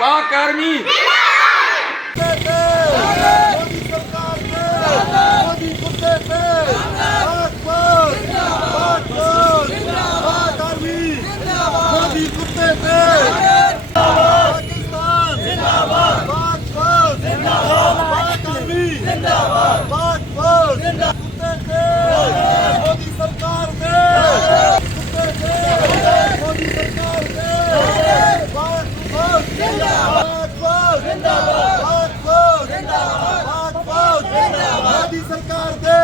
पाक आर्मी मोदी कुत्ते पे पाकिस्तान जिंदाबाद पाक फौज जिंदाबाद पाक आर्मी जिंदाबाद पाक फौज कुत्ते पे मोदी सरकार पे कुत्ते पे मोदी सरकार पे पाक फौज जिंदाबाद पाक फौज जिंदाबाद पाक फौज जिंदाबाद पाक फौज जिंदाबाद मोदी सरकार पे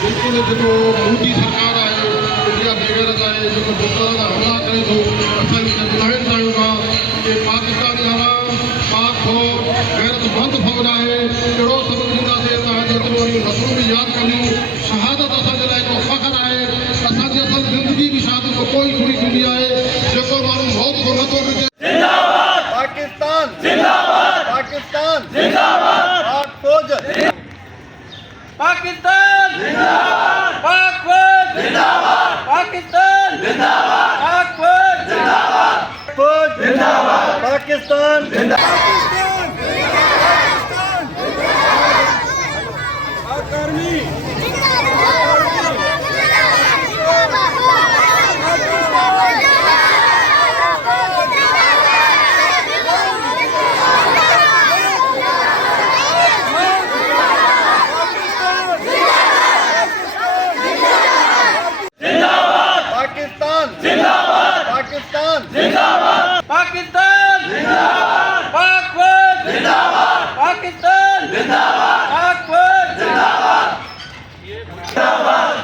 मोदी सरकार आहे इंडिया बेगरज आहे जेको दुश्मन हमला करे थो असांजी गुज़ारिश कयूं था कि पाकिस्तानी आवाम पाक फौज गैरतमंद फौज आहे कहिड़ो सबक़ ॾींदासीं तव्हांजे एतिरो वरी नसलूं बि यादि कंदियूं शहादत असांजे लाइ हिकिड़ो फ़ख्रु आहे असांजी असल ज़िंदगी बि शहादत खां पोइ पूरी थींदी आहे जेको माण्हू मौत खां नथो ॾिजे पाकिस्तान जिंदाबाद पाकिस्तान जिंदाबाद पाक फौज पाकिस्तान जिंदाबाद पाक फौज जिंदाबाद पाकिस्तान जिंदाबाद पाक फौज जिंदाबाद फौज जिंदाबाद पाकिस्तान जिंदाबाद पाक आर्मी पाकिस्तान जिंदाबाद पाकिस्तान जिंदाबाद पाक फौज जिंदाबाद पाकिस्तान जिंदाबाद पाक फौज जिंदाबाद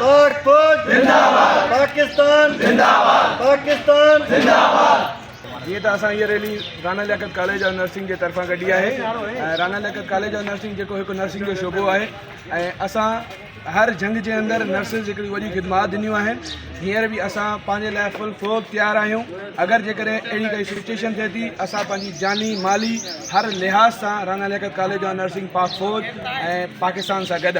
पाक फौज जिंदाबाद पाकिस्तान जिंदाबाद पाकिस्तान जिंदाबाद जीअं त असां हीअ rally Rana Liaquat college of nursing जे तरफ़ां कढी आहे ऐं Rana Liaquat college of nursing जेको हिकु नर्सिंग जो शोबो आहे ऐं असां हर जंग जे अंदरि नर्सिस हिकिड़ी वॾी ख़िदमात ॾिनियूं आहिनि हींअर बि असां पंहिंजे लाइ फुल फोर्स तयारु आहियूं अगरि जेकॾहिं अहिड़ी काई सिचुएशन थिए थी असां पंहिंजी जानी माली हर लिहाज़ सां Rana Liaquat college of nursing Pak फौज ऐं पाकिस्तान सां गॾु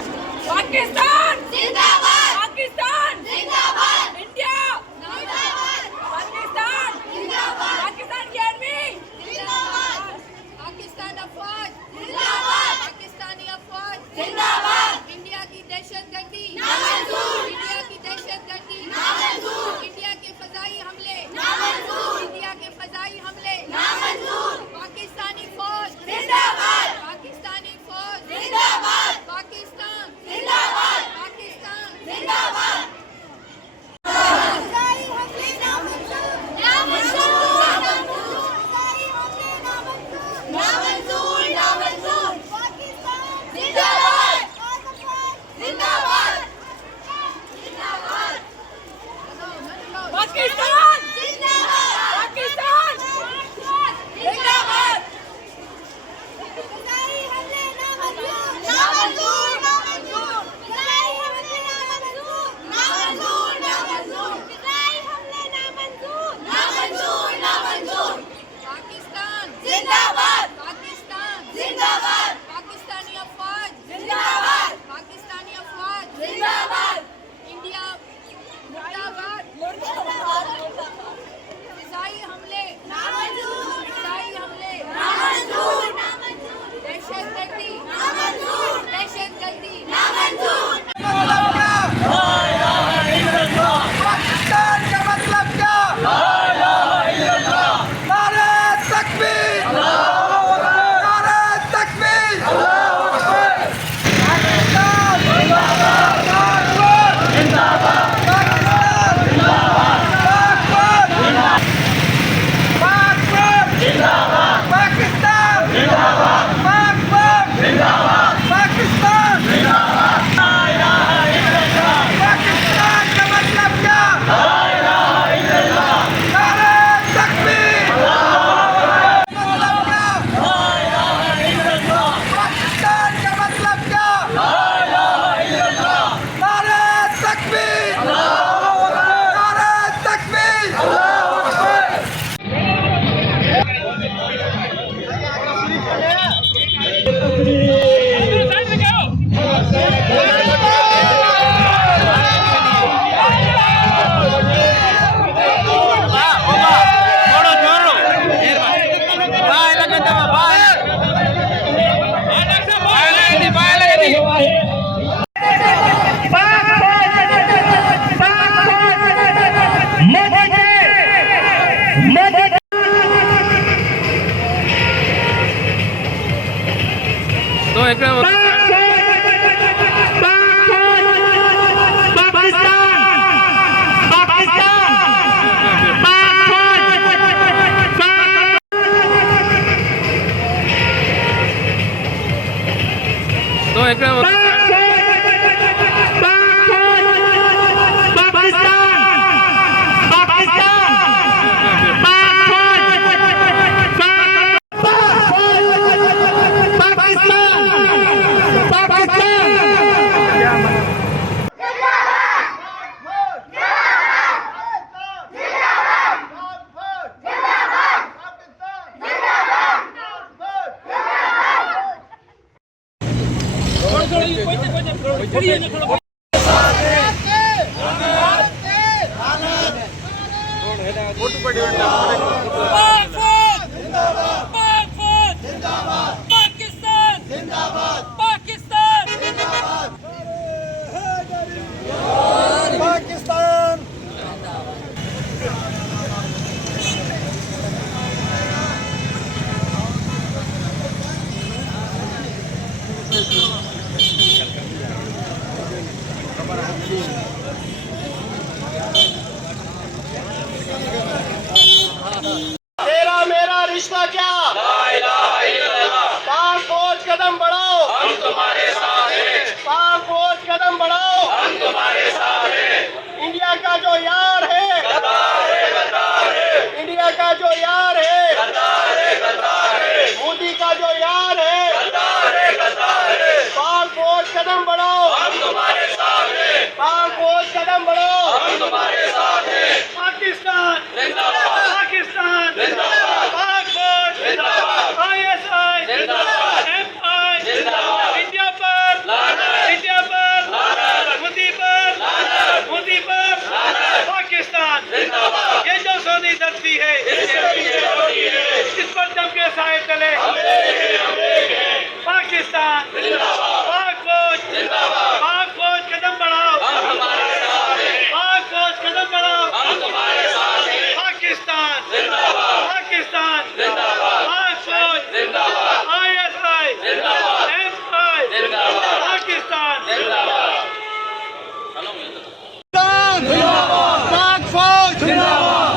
पाकिस्तान जिंदाबाद पाकिस्तान जिंदाबाद इंडिया जिंदाबाद पाकिस्तान जिंदाबाद पाकिस्तान की आर्मी जिंदाबाद पाकिस्तान फौज जिंदाबाद पाकिस्तानी फौज जिंदाबाद इंडिया की दहशतगर्दी नामंजूर इंडिया की दहशतगर्दी नामंजूर इंडिया के फजाई हमले नामंजूर इंडिया के फजाई हमले नामंजूर पाकिस्तानी फौज जिंदाबाद पाकिस्तानी फौज जिंदाबाद पाकिस्तान जिंदाबाद पाकिस्तान तो एक तो एक पाकिस्तान पाकिस्तान पाकिस्तान तेरा मेरा रिश्ता क्या पाक फौज कदम बढ़ाओ हम तुम्हारे साथ हैं पाक फौज कदम बढ़ाओ हम तुम्हारे साथ हैं इंडिया का जो यार है इंडिया का जो यार है मोदी का जो यार है पाक फौज कदम बढ़ाओ हम तुम्हारे साथ हैं पाक फौज कदम बढ़ाओ हम तुम्हारे साथ हैं पाकिस्तान जिंदाबाद पाकिस्तान जिंदाबाद पाक फौज जिंदाबाद आईएसआई जिंदाबाद एमआई जिंदाबाद इंडिया पर लानत मोदी पर पाकिस्तान जिंदाबाद ये जो सोनी धरती है इस पर जम के साए चले पाकिस्तान पाक फौज कदम बढ़ाओ पाक फौज कदम बढ़ाओ पाकिस्तान पाकिस्तान पाक फौज आईएसआई एमआई पाकिस्तान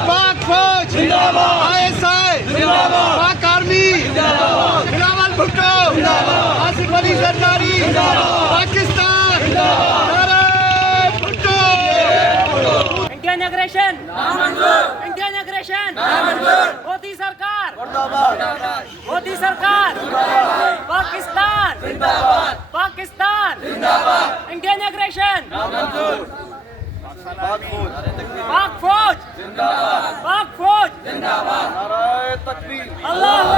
पाक फौज आईएसआई पाक आर्मी बिलावल भुट्टो आसिफ अली जरदारी पाकिस्तान नारे Bhutto Indian aggression Indian aggression Modi सरकार मोदी सरकार पाकिस्तान पाकिस्तान इंडियन एग्रेशन पाक फौज पाक फौज नारे तकबीर अल्लाहू